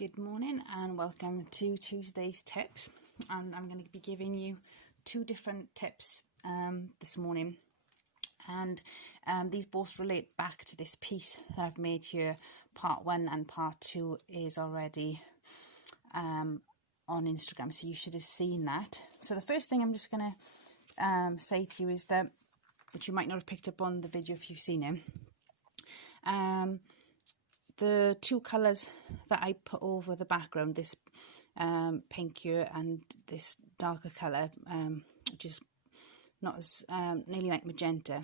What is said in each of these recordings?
Good morning and welcome to Tuesday's tips, and I'm going to be giving you two different tips this morning, and these both relate back to this piece that I've made here. Part 1 and part 2 is already on Instagram, so you should have seen that. So the first thing I'm just going to say to you is that, which you might not have picked up on the video if you've seen it, the two colours that I put over the background, this pink here and this darker colour, which is not as nearly like magenta,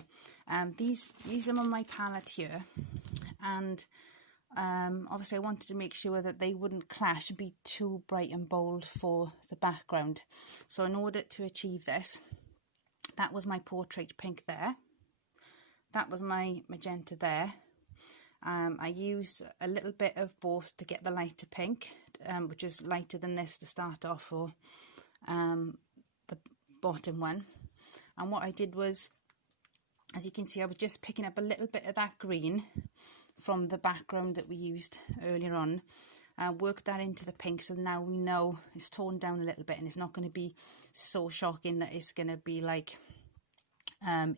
these are on my palette here, and obviously I wanted to make sure that they wouldn't clash and be too bright and bold for the background. So in order to achieve this, that was my portrait pink there, that was my magenta there. I used a little bit of both to get the lighter pink, which is lighter than this to start off for the bottom one. And what I did was, as you can see, I was just picking up a little bit of that green from the background that we used earlier on, worked that into the pink, so now we know it's toned down a little bit and it's not going to be so shocking that it's going to be like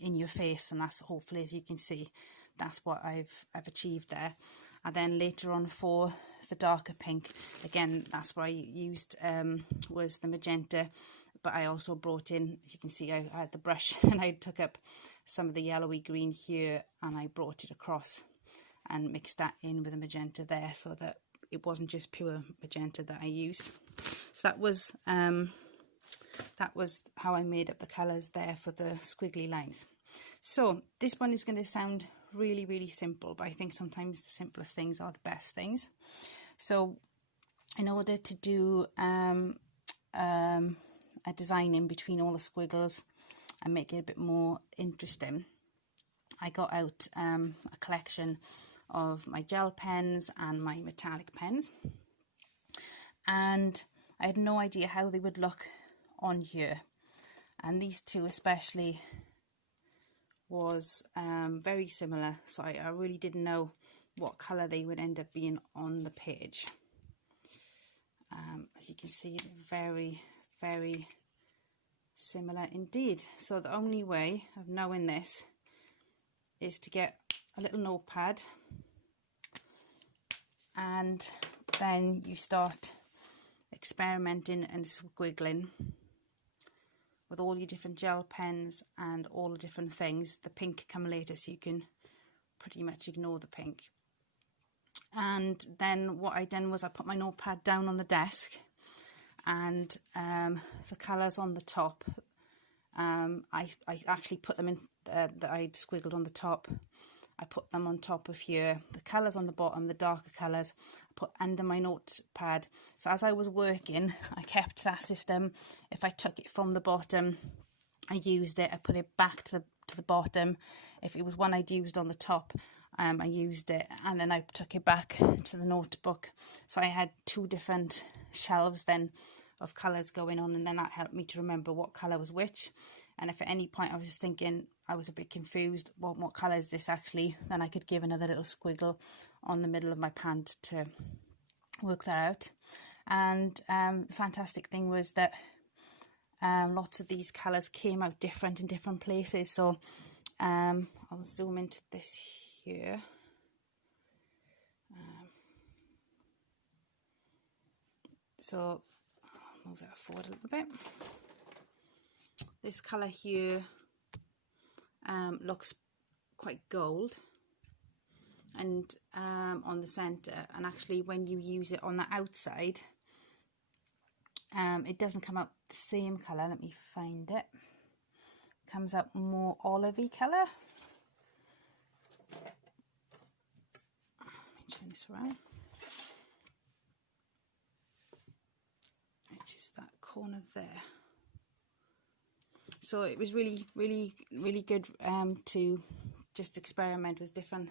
in your face. And that's, hopefully, as you can see, that's what I've achieved there. And then later on for the darker pink, again, that's what I used was the magenta, but I also brought in, as you can see, I had the brush and I took up some of the yellowy green here and I brought it across and mixed that in with the magenta there, so that it wasn't just pure magenta that I used. So that was how I made up the colours there for the squiggly lines. So this one is going to sound really simple, but I think sometimes the simplest things are the best things. So in order to do a design in between all the squiggles and make it a bit more interesting, I got out a collection of my gel pens and my metallic pens, and I had no idea how they would look on here, and these two especially was very similar, so I really didn't know what colour they would end up being on the page. As you can see, very similar indeed. So the only way of knowing this is to get a little notepad, and then you start experimenting and squiggling with all your different gel pens and all the different things. The pink come later, so you can pretty much ignore the pink. And then what I done was I put my notepad down on the desk, and the colours on the top, I actually put them in, that I'd squiggled on the top, I put them on top of here. The colours on the bottom, the darker colours, I put under my notepad. So as I was working, I kept that system. If I took it from the bottom, I used it. I put it back to the bottom. If it was one I'd used on the top, I used it, and then I took it back to the notebook. So I had two different shelves then of colours going on, and then that helped me to remember what colour was which. And if at any point I was just thinking, I was a bit confused, what colour is this actually, then I could give another little squiggle on the middle of my pant to work that out. And the fantastic thing was that lots of these colours came out different in different places. So I'll zoom into this here. So I'll move that forward a little bit. This colour here looks quite gold and on the centre, and actually when you use it on the outside, it doesn't come out the same colour. Let me find it. It comes out more olivey colour. Let me turn this around, which is that corner there. So it was really good to just experiment with different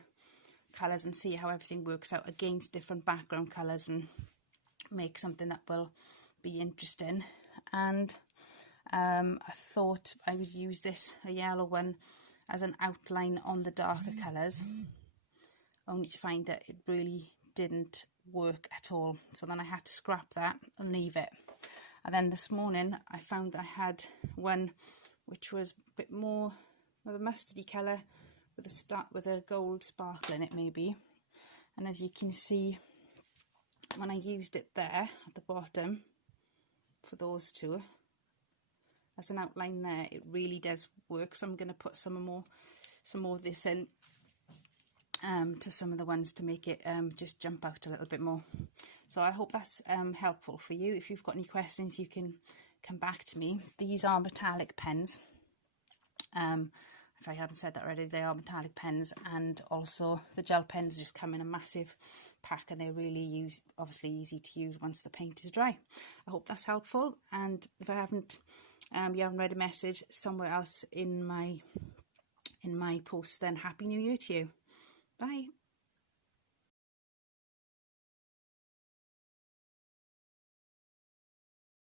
colours and see how everything works out against different background colours and make something that will be interesting. And I thought I would use this, a yellow one, as an outline on the darker colours, only to find that it really didn't work at all. So then I had to scrap that and leave it. And then this morning I found I had one which was a bit more of a mustardy colour with a gold sparkle in it maybe. And as you can see, when I used it there at the bottom for those two as an outline there, it really does work. So I'm going to put some more of this in to some of the ones to make it just jump out a little bit more. So I hope that's helpful for you. If you've got any questions, you can come back to me. These are metallic pens. If I hadn't said that already, they are metallic pens, and also the gel pens just come in a massive pack, and they're really obviously easy to use once the paint is dry. I hope that's helpful, and if I haven't, you haven't read a message somewhere else in my post, then Happy New Year to you. Bye.